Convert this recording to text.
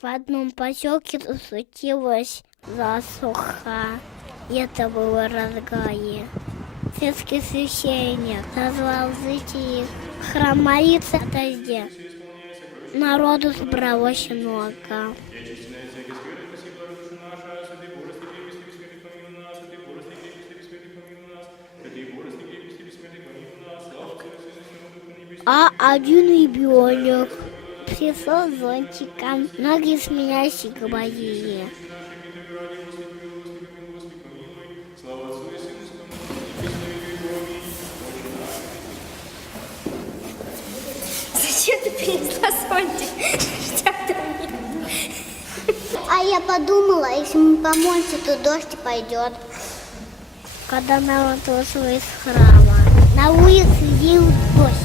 В одном поселке случилась засуха. И это было разгае. Светский священник назвал зрителей в храм молиться о дожде. Народу собралось много. А один ребенок пришел с зонтиком. Многие смеялись и говорили: Зачем ты принесла зонтик? А я подумала, если мы помолимся, то дождь пойдет. когда народ вышел из храма, на улице лил дождь.